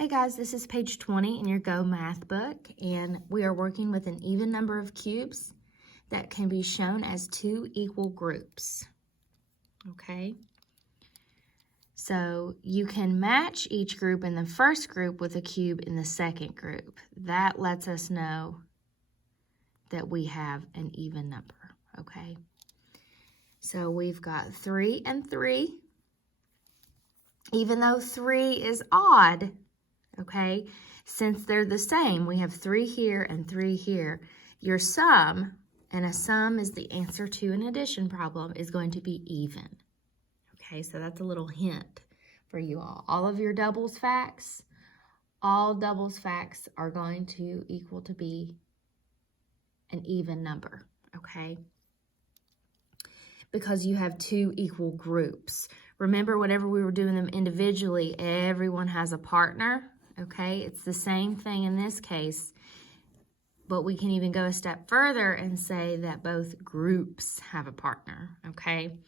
Hey guys, this is page 20 in your GoMath book, and we are working with an even number of cubes that can be shown as two equal groups. Okay? So you can match each group in the first group with a cube in the second group. That lets us know that we have an even number, okay? So we've got 3 and 3. Even though 3 is odd, okay, since they're the same, we have 3 here and 3 here. Your sum, and a sum is the answer to an addition problem, is going to be even. Okay, so that's a little hint for you all. All of your doubles facts, all doubles facts are going to equal to be an even number, okay? Because you have two equal groups. Remember, whenever we were doing them individually, everyone has a partner, okay? It's the same thing in this case, but we can even go a step further and say that both groups have a partner, okay?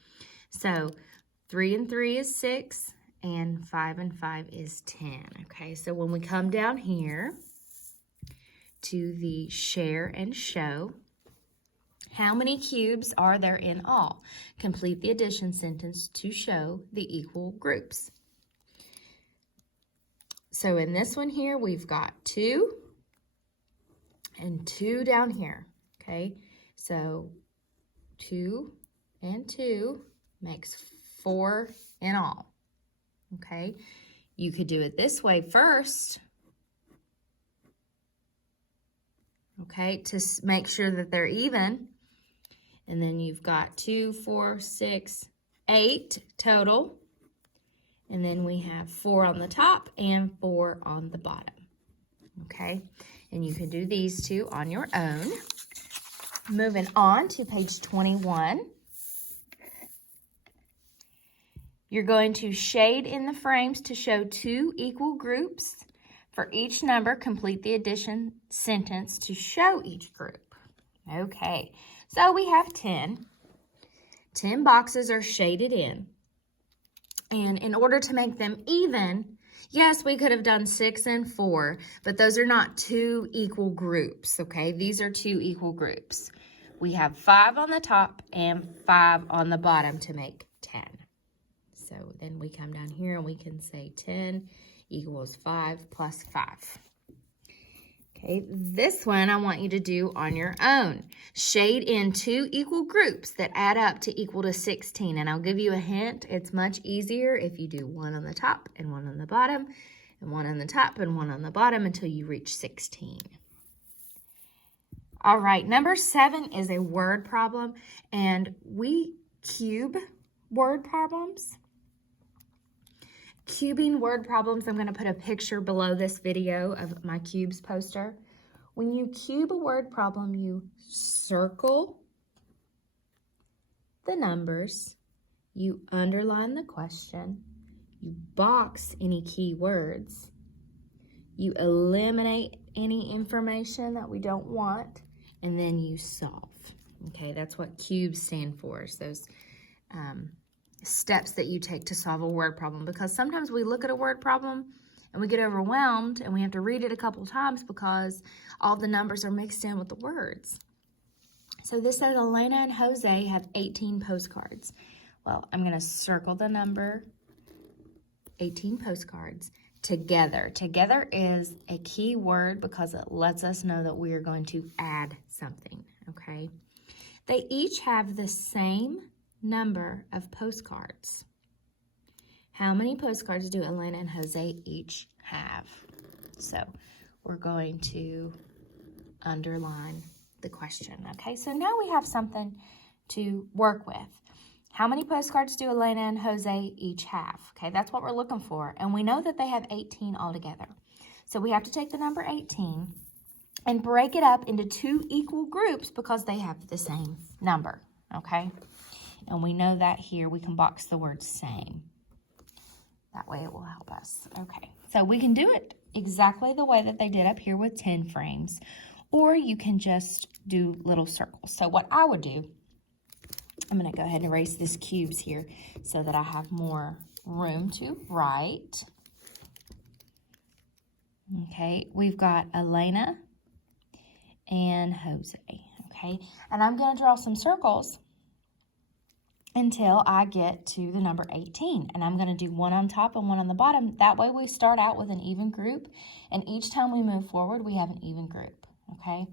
So 3 and 3 is 6, and 5 and 5 is 10, okay? So when we come down here to the share and show, how many cubes are there in all? Complete the addition sentence to show the equal groups. So in this one here, we've got 2 and 2 down here, okay? So 2 and 2 makes 4 in all, okay? You could do it this way first, okay, to make sure that they're even. And then you've got 2, 4, 6, 8 total. And then we have 4 on the top and 4 on the bottom. Okay, and you can do these two on your own. Moving on to page 21. You're going to shade in the frames to show two equal groups. For each number, complete the addition sentence to show each group. Okay, so we have 10. 10 boxes are shaded in. And in order to make them even, yes, we could have done 6 and 4, but those are not two equal groups, okay? These are two equal groups. We have 5 on the top and 5 on the bottom to make 10. So then we come down here and we can say 10 equals 5 plus 5. Okay, this one I want you to do on your own. Shade in two equal groups that add up to equal to 16. And I'll give you a hint. It's much easier if you do one on the top and one on the bottom, and one on the top and one on the bottom until you reach 16. All right, number 7 is a word problem, and we cube word problems. Cubing word problems, I'm going to put a picture below this video of my cubes poster. When you cube a word problem, you circle the numbers, you underline the question, you box any key words, you eliminate any information that we don't want, and then you solve. Okay, that's what cubes stand for. It's those steps that you take to solve a word problem, because sometimes we look at a word problem and we get overwhelmed and we have to read it a couple times because all the numbers are mixed in with the words. So this says Elena and Jose have 18 postcards. Well, I'm going to circle the number 18 postcards together. Together is a key word because it lets us know that we are going to add something, okay? They each have the same number of postcards. How many postcards do Elena and Jose each have? So we're going to underline the question. Okay, so now we have something to work with. How many postcards do Elena and Jose each have? Okay, that's what we're looking for. And we know that they have 18 altogether. So we have to take the number 18 and break it up into two equal groups because they have the same number. Okay? And we know that here we can box the word same. That way it will help us. Okay, so we can do it exactly the way that they did up here with 10 frames. Or you can just do little circles. So what I would do, I'm going to go ahead and erase this cubes here so that I have more room to write. Okay, we've got Elena and Jose. Okay, and I'm going to draw some circles until I get to the number 18. And I'm going to do one on top and one on the bottom. That way we start out with an even group, and each time we move forward, we have an even group. Okay,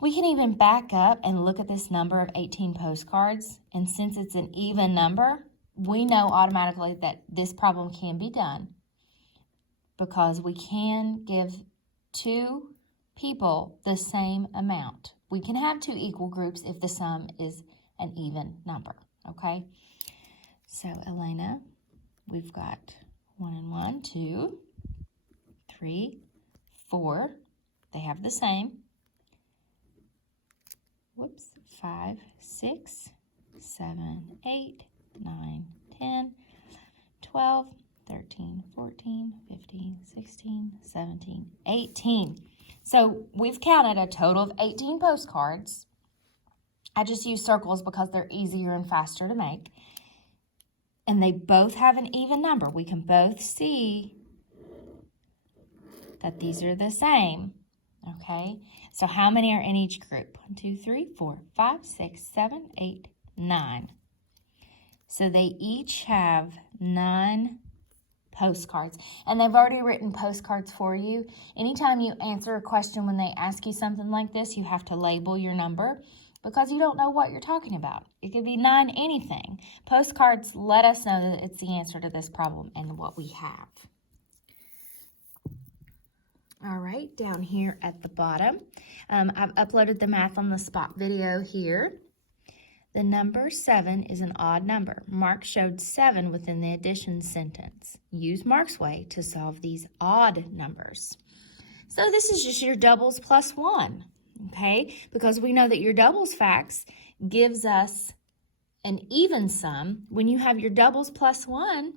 we can even back up and look at this number of 18 postcards, and since it's an even number, we know automatically that this problem can be done because we can give two people the same amount. We can have two equal groups if the sum is an even number, okay? So, Elena, we've got 1 and 1, 2, 3, 4. They have the same. Whoops, 5, 6, 7, 8, 9, 10, 12, 13, 14, 15, 16, 17, 18. So we've counted a total of 18 postcards. I just use circles because they're easier and faster to make. And they both have an even number. We can both see that these are the same. Okay, so how many are in each group? 1, 2, 3, 4, 5, 6, 7, 8, 9. So they each have 9 postcards, and they've already written postcards for you. Anytime you answer a question when they ask you something like this, you have to label your number because you don't know what you're talking about. It could be 9 anything. Postcards let us know that it's the answer to this problem and what we have. All right, down here at the bottom, I've uploaded the Math on the Spot video here. The number 7 is an odd number. Mark showed 7 within the addition sentence. Use Mark's way to solve these odd numbers. So this is just your doubles plus 1, okay? Because we know that your doubles facts gives us an even sum. When you have your doubles plus 1,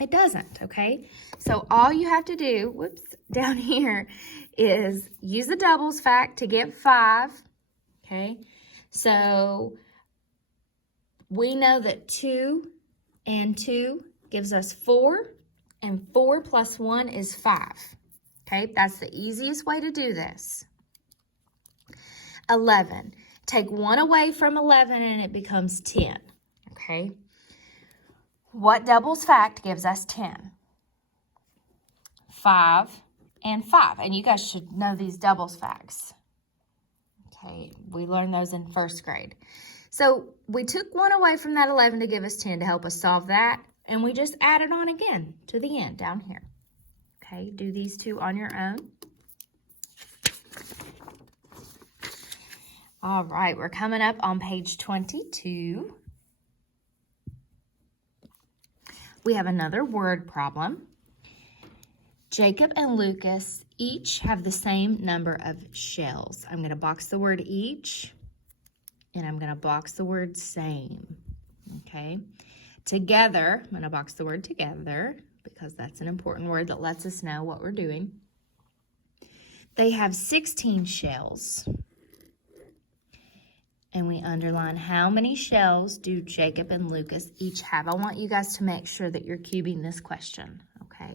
it doesn't, okay? So all you have to do, whoops, down here is use the doubles fact to get 5, okay? So we know that 2 and 2 gives us 4, and 4 plus 1 is 5, okay? That's the easiest way to do this. 11, take 1 away from 11 and it becomes 10, okay? What doubles fact gives us 10? 5 and 5. And you guys should know these doubles facts. Okay, we learned those in first grade. So we took 1 away from that 11 to give us 10 to help us solve that. And we just added on again to the end down here. Okay, do these two on your own. All right, we're coming up on page 22. We have another word problem. Jacob and Lucas each have the same number of shells. I'm going to box the word each, and I'm going to box the word same. Okay? Together, I'm going to box the word together because that's an important word that lets us know what we're doing. They have 16 shells. And we underline how many shells do Jacob and Lucas each have. I want you guys to make sure that you're cubing this question, okay?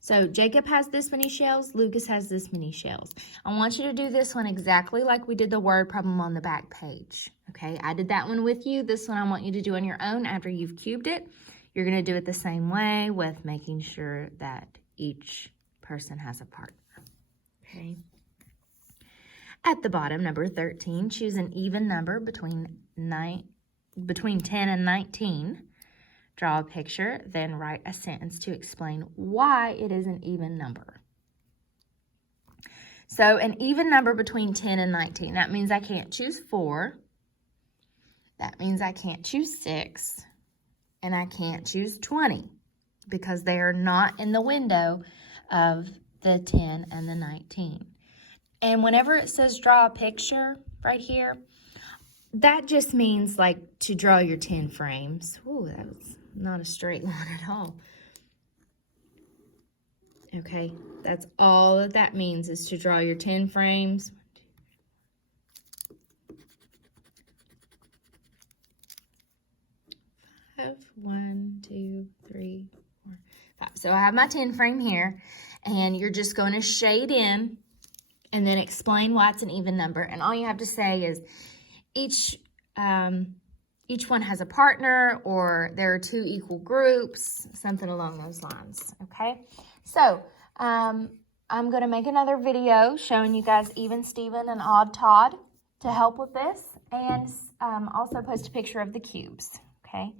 So Jacob has this many shells, Lucas has this many shells. I want you to do this one exactly like we did the word problem on the back page, okay? I did that one with you. This one I want you to do on your own after you've cubed it. You're going to do it the same way with making sure that each person has a partner, okay? At the bottom, number 13, choose an even number between 10 and 19. Draw a picture, then write a sentence to explain why it is an even number. So an even number between 10 and 19. That means I can't choose 4. That means I can't choose 6. And I can't choose 20 because they are not in the window of the 10 and the 19. And whenever it says draw a picture right here, that just means like to draw your 10 frames. Ooh, that was not a straight line at all. Okay, that's all that means is to draw your 10 frames. 1, 2, 3, 4, 5. So I have my 10 frame here. And you're just going to shade in and then explain why it's an even number. And all you have to say is each one has a partner, or there are two equal groups, something along those lines, okay? So I'm going to make another video showing you guys even Steven and odd Todd to help with this, and also post a picture of the cubes, okay?